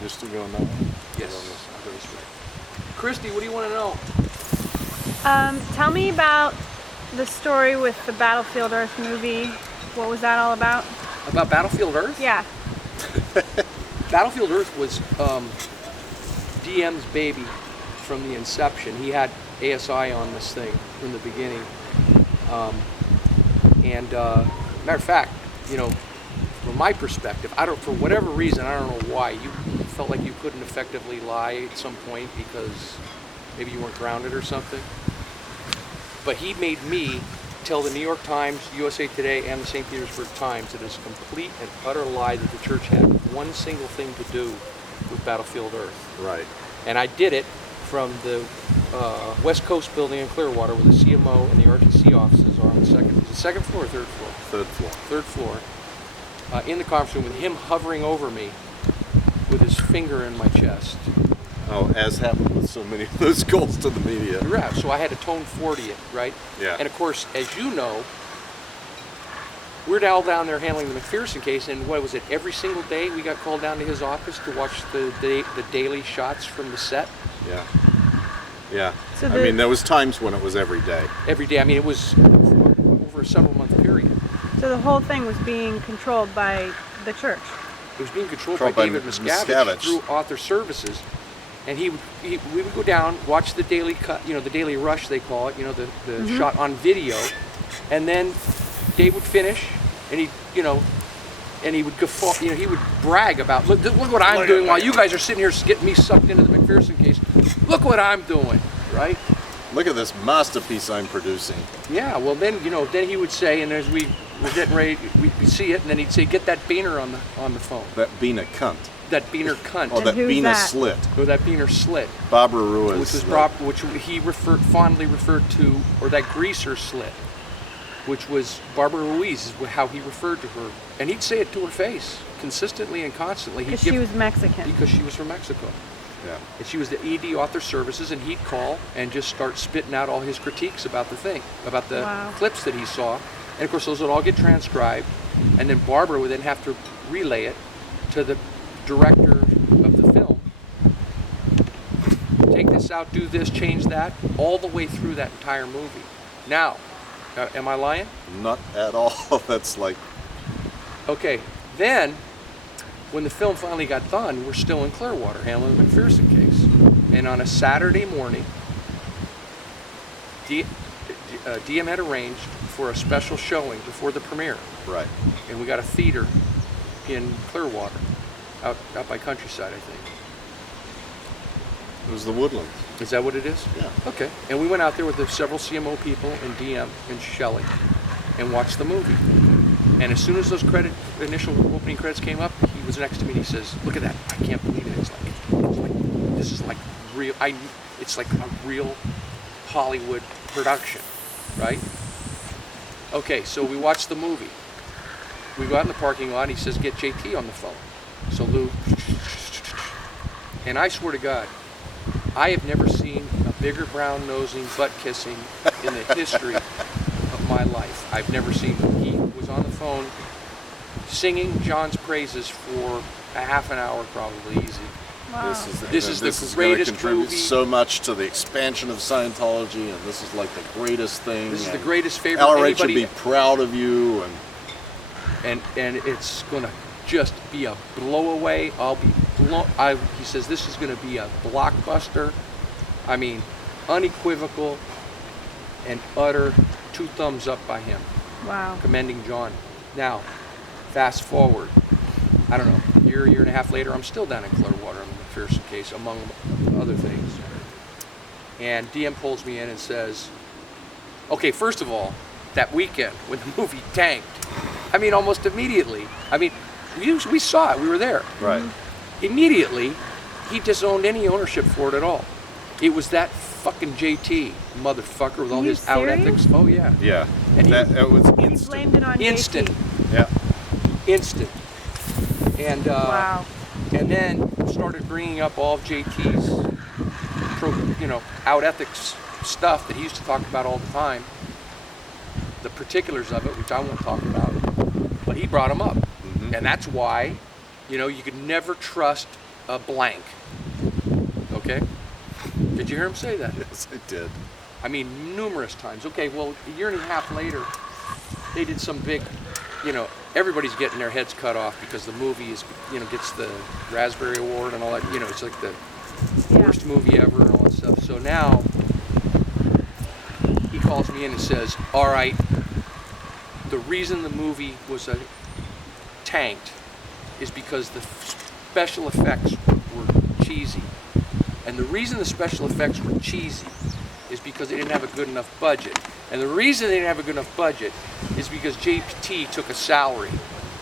You're still going that way? Yes. I'll go this way. Christy, what do you want to know? Tell me about the story with the Battlefield Earth movie. What was that all about? About Battlefield Earth? Yeah. Battlefield Earth was DM's baby from the inception. He had ASI on this thing from the beginning. Matter of fact, from my perspective, for whatever reason, I don't know why, you felt like you couldn't effectively lie at some point because maybe you weren't grounded or something. But he made me tell the New York Times, USA Today, and the St. Petersburg Times that it's a complete and utter lie that the church had one single thing to do with Battlefield Earth. Right. And I did it from the West Coast building in Clearwater, where the CMO and the RTC offices are on the second floor or third floor? Third floor. Third floor. In the conference room with him hovering over me with his finger in my chest. Oh, as happened with so many of those calls to the media. Yeah, so I had to tone 40 it, right? Yeah. And of course, as you know, we're all down there handling the McPherson case, and what was it, every single day we got called down to his office to watch the daily shots from the set? Yeah. Yeah. So I mean, there was times when it was every day. Every day. I mean, it was over a several-month period. So the whole thing was being controlled by the church. It was being controlled Controlled by by David Miscavige through Author Services. And we would go down, watch the daily cut, the daily rush they call it, the shot on video, and then Dave would finish, and he would guffaw, he would brag about, look what I'm doing while you guys are sitting here getting me sucked into the McPherson case. Look what I'm doing, right? Look at this masterpiece I'm producing. Yeah, well then, then he would say, and as we were getting ready, we'd see it, and then he'd say, get that Beaner on the phone. That Beaner cunt. That Beaner cunt. Oh, that who's Beaner that? slit. Or that Beaner slit. Barbara Ruiz. Which was slit. which he fondly referred to, or that greaser slit, which was Barbara Ruiz, is how he referred to her, and he'd say it to her face consistently and constantly. Because she was Mexican. Because she was from Mexico, Yeah. and she was the ED Author Services, and he'd call and just start spitting out all his critiques about the thing, about the Wow. clips that he saw, and of course those would all get transcribed, and then Barbara would then have to relay it to the director of the film. Take this out, do this, change that, all the way through that entire movie. Now, am I lying? Not at all. That's like, Okay, then, when the film finally got done, we're still in Clearwater handling the McPherson case. And on a Saturday morning, DM had arranged for a special showing before the premiere. right. And we got a theater in Clearwater, out by Countryside, I think. It was the Woodlands. Is that what it is? Yeah. Okay. And we went out there with several CMO people and DM and Shelley and watched the movie. And as soon as those initial opening credits came up, he was next to me and he says, "Look at that! I can't believe it. It's like this is like real. It's like a real Hollywood production, right?" Okay. So we watched the movie. We go out in the parking lot. And he says, "Get JT on the phone." So Lou, and I swear to God, I have never seen a bigger brown-nosing, butt-kissing in the history of my life. I've never seen him. He was on the phone singing John's praises for a half an hour, probably easy. Wow. This is the gonna greatest contribute movie. so much to the expansion of Scientology, and this is like the greatest thing. This is the and greatest favorite LRH should anybody. be proud of you, and And it's gonna just be a blowaway. He says this is gonna be a blockbuster. I mean, unequivocal and utter 2 thumbs up by him, Wow. commending John. Now, fast forward, I don't know, a year and a half later, I'm still down in Clearwater on the McPherson case, among other things. And DM pulls me in and says, okay, first of all, that weekend when the movie tanked, I mean, almost immediately, we saw it, we were there. right. Immediately, he disowned any ownership for it at all. It was that fucking JT motherfucker with all Are you his out serious? ethics. Oh yeah. Yeah. And he- It was He instant. blamed it on Instant. JT. Yeah. Instant. And Wow. and then started bringing up all of JT's out ethics stuff that he used to talk about all the time. The particulars of it, which I won't talk about, but he brought them up. Mm-hmm. And that's why, you could never trust a blank. Okay? Did you hear him say that? Yes, I did. I mean, numerous times. Okay, well, a year and a half later, they did some big, everybody's getting their heads cut off because the movie is, gets the Raspberry Award and all that. It's like the worst movie ever and all that stuff. So now, he calls me in and says, all right, the reason the movie was tanked is because the special effects were cheesy. And the reason the special effects were cheesy is because they didn't have a good enough budget. And the reason they didn't have a good enough budget is because JT took a salary.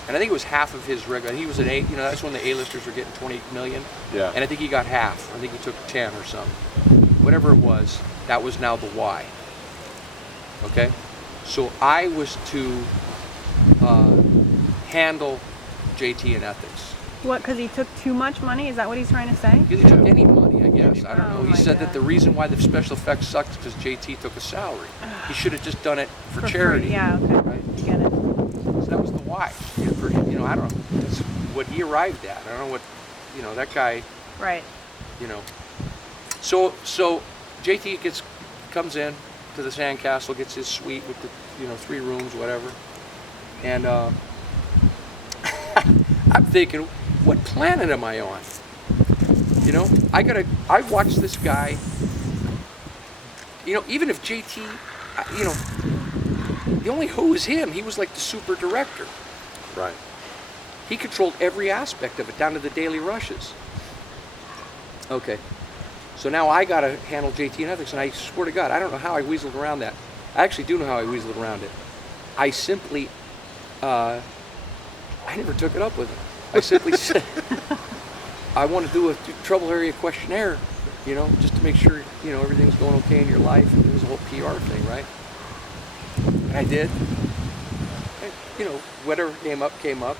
And I think it was half of his regular. He was an A, that's when the A-listers were getting 20 million. Yeah. And I think he got half. I think he took 10 or something. Whatever it was, that was now the why. Okay? So I was to handle JT in ethics. What, because he took too much money? Is that what he's trying to say? Because he took any money, I guess. I don't know. He my said God. that the reason why the special effects sucked is because JT took a salary. He should have just done it for free. charity. Yeah, okay. Right? Get it. So that was the why. I don't know. That's what he arrived at. I don't know what, that guy, Right. So JT comes in to the sandcastle, gets his suite with the, 3 rooms, whatever. And I'm thinking, what planet am I on? I watched this guy, even if JT, the only who is him. He was like the super director. Right. He controlled every aspect of it, down to the daily rushes. Okay. So now I got to handle JT and ethics, and I swear to God, I don't know how I weaseled around that. I actually do know how I weaseled around it. I simply, I never took it up with him. I simply said, I want to do a trouble area questionnaire, just to make sure, everything's going okay in your life. And it was a whole PR thing, right? And I did. And, whatever came up.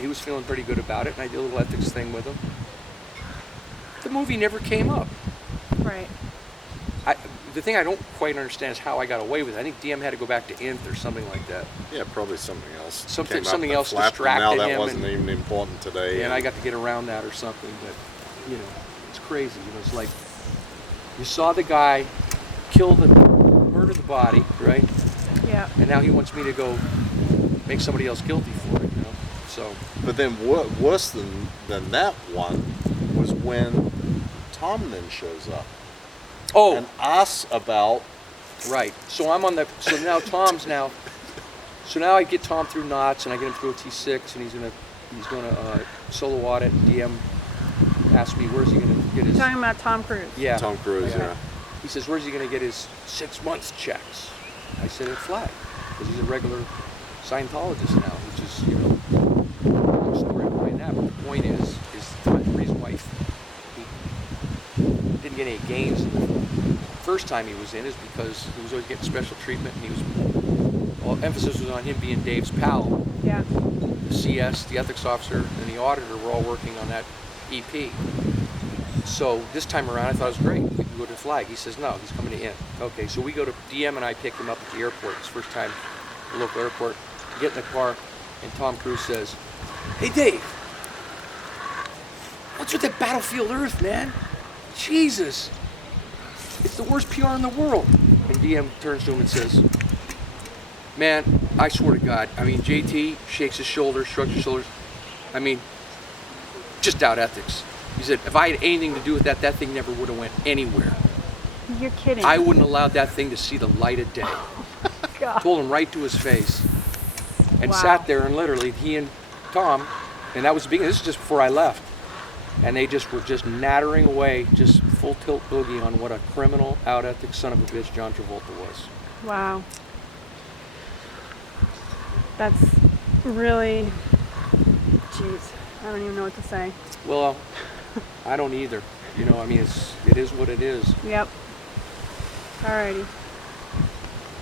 He was feeling pretty good about it, and I did a little ethics thing with him. The movie never came up. Right. The thing I don't quite understand is how I got away with it. I think DM had to go back to Int or something like that. Yeah, probably something else. Something else flapped, distracted and now him. that wasn't even important today. And I got to get around that or something. But, it's crazy. It's like you saw the guy murder the body, right? Yeah. And now he wants me to go make somebody else guilty for it, So. But then worse than that one was when Tom then shows up. Oh. And asks about. Right. So I'm on so now Tom's now. So now I get Tom through knots, and I get him through a T6, and he's gonna solo audit. DM asked me where's he gonna get his. Talking about Tom Cruise. Yeah. Tom Cruise, yeah. He says where's he gonna get his 6 months checks? I said at Flag, because he's a regular Scientologist now, which is long story behind that. But the point is the reason why he didn't get any gains the first time he was in is because he was always getting special treatment, and all emphasis was on him being Dave's pal. Yeah. The CS, the ethics officer, and the auditor were all working on that EP. So this time around, I thought it was great. We could go to Flag. He says no, he's coming to Int. Okay, so we go to DM, and I pick him up at the airport. It's the first time at the local airport. We get in the car, and Tom Cruise says, "Hey Dave, what's with that Battlefield Earth, man? Jesus, it's the worst PR in the world." And DM turns to him and says, "Man, I swear to God, JT shakes his shoulders, shrugs his shoulders. Just doubt ethics." He said, "If I had anything to do with that thing never would have went anywhere. You're kidding. I wouldn't allow that thing to see the light of day." God. Told him right to his face. And Wow. sat there, and literally, he and Tom, and that was the beginning, this is just before I left. And they just were just nattering away, just full tilt boogie on what a criminal, out ethics son of a bitch John Travolta was. Wow. That's really, jeez, I don't even know what to say. Well, I don't either. It is what it is. Yep. Alrighty.